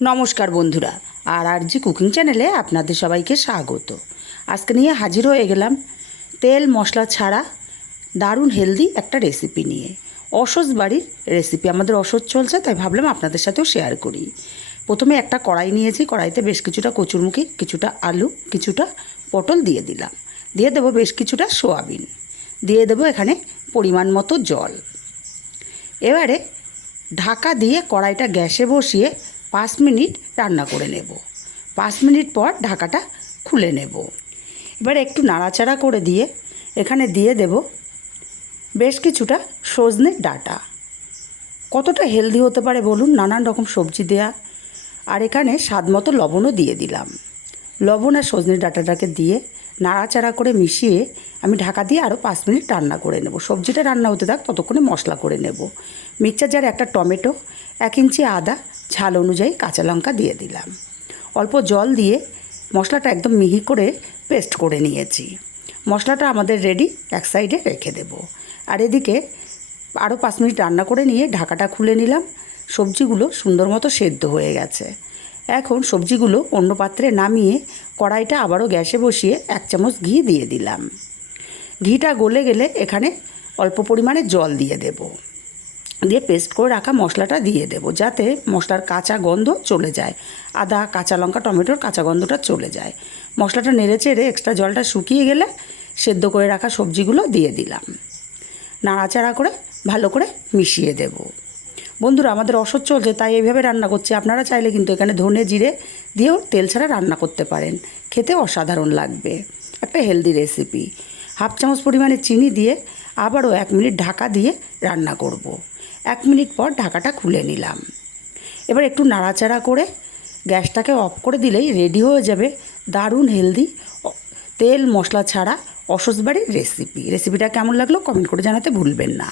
নমস্কার বন্ধুরা, আর আর জি কুকিং চ্যানেলে আপনাদের সবাইকে স্বাগত। আজকে নিয়ে হাজির হয়ে গেলাম তেল মশলা ছাড়া দারুণ হেলদি একটা রেসিপি নিয়ে। অসজ বাড়ির রেসিপি আমাদের অসজ চলছে, তাই ভাবলাম আপনাদের সাথেও শেয়ার করি। প্রথমে একটা কড়াই নিয়েছি, কড়াইতে বেশ কিছুটা কচুরমুখী, কিছুটা আলু, কিছুটা পটল দিয়ে দিলাম। দিয়ে দেবো বেশ কিছুটা সোয়াবিন। দিয়ে দেবো এখানে পরিমাণ মতো জল। এবারে ঢাকা দিয়ে কড়াইটা গ্যাসে বসিয়ে পাঁচ মিনিট রান্না করে নেব। পাঁচ মিনিট পর ঢাকাটা খুলে নেব। এবার একটু নাড়াচাড়া করে দিয়ে এখানে দিয়ে দেব বেশ কিছুটা সজনের ডাটা। কতটা হেলদি হতে পারে বলুন? নানান রকম সবজি দেয়া। আর এখানে স্বাদ মতো লবণও দিয়ে দিলাম। লবণ আর সজনের ডাটাটাকে দিয়ে নাড়াচাড়া করে মিশিয়ে আমি ঢাকা দিয়ে আরও পাঁচ মিনিট রান্না করে নেব। সবজিটা রান্না হতে থাক, ততক্ষণে মশলা করে নেব। মিক্সচার জারে একটা টমেটো, এক ইঞ্চি আদা ঝাল অনুযায়ী কাঁচা লঙ্কা দিয়ে দিলাম। অল্প জল দিয়ে মশলাটা একদম মিহি করে পেস্ট করে নিয়েছি। মশলাটা আমাদের রেডি এক সাইডে রেখে দেব। আর এদিকে আরও পাঁচ মিনিট রান্না করে নিয়ে ঢাকাটা খুলে নিলাম। সবজিগুলো সুন্দর মতো সেদ্ধ হয়ে গেছে। এখন সবজিগুলো অন্য পাত্রে নামিয়ে কড়াইটা আবারও গ্যাসে বসিয়ে এক চামচ ঘি দিয়ে দিলাম। ঘিটা গলে গেলে এখানে অল্প পরিমাণে জল দিয়ে দেব। দিয়ে পেস্ট করে রাখা মশলাটা দিয়ে দেব, যাতে মশলার কাঁচা গন্ধ চলে যায়। আদা, কাঁচা লঙ্কা, টমেটোর কাঁচা গন্ধটা চলে যায়। মশলাটা নেড়ে চেড়ে এক্সট্রা জলটা শুকিয়ে গেলে সেদ্ধ করে রাখা সবজিগুলো দিয়ে দিলাম। নাড়াচাড়া করে ভালো করে মিশিয়ে দেব। বন্ধুরা, আমাদের অসহ্য চলছে তাই এইভাবে রান্না করছি। আপনারা চাইলে কিন্তু এখানে ধনে জিরে দিয়েও তেল ছাড়া রান্না করতে পারেন। খেতে অসাধারণ লাগবে। একটা হেলদি রেসিপি হাফ চামচ পরিমাণে চিনি দিয়ে আবারও এক মিনিট ঢাকা দিয়ে রান্না করব। এক মিনিট পর ঢাকাটা খুলে নিলাম। এবার একটু নাড়াচাড়া করে গ্যাসটাকে অফ করে দিলেই রেডি হয়ে যাবে দারুণ হেলদি তেল মশলা ছাড়া অসস বাড়ির রেসিপি। রেসিপিটা কেমন লাগল কমেন্ট করে জানাতে ভুলবেন না।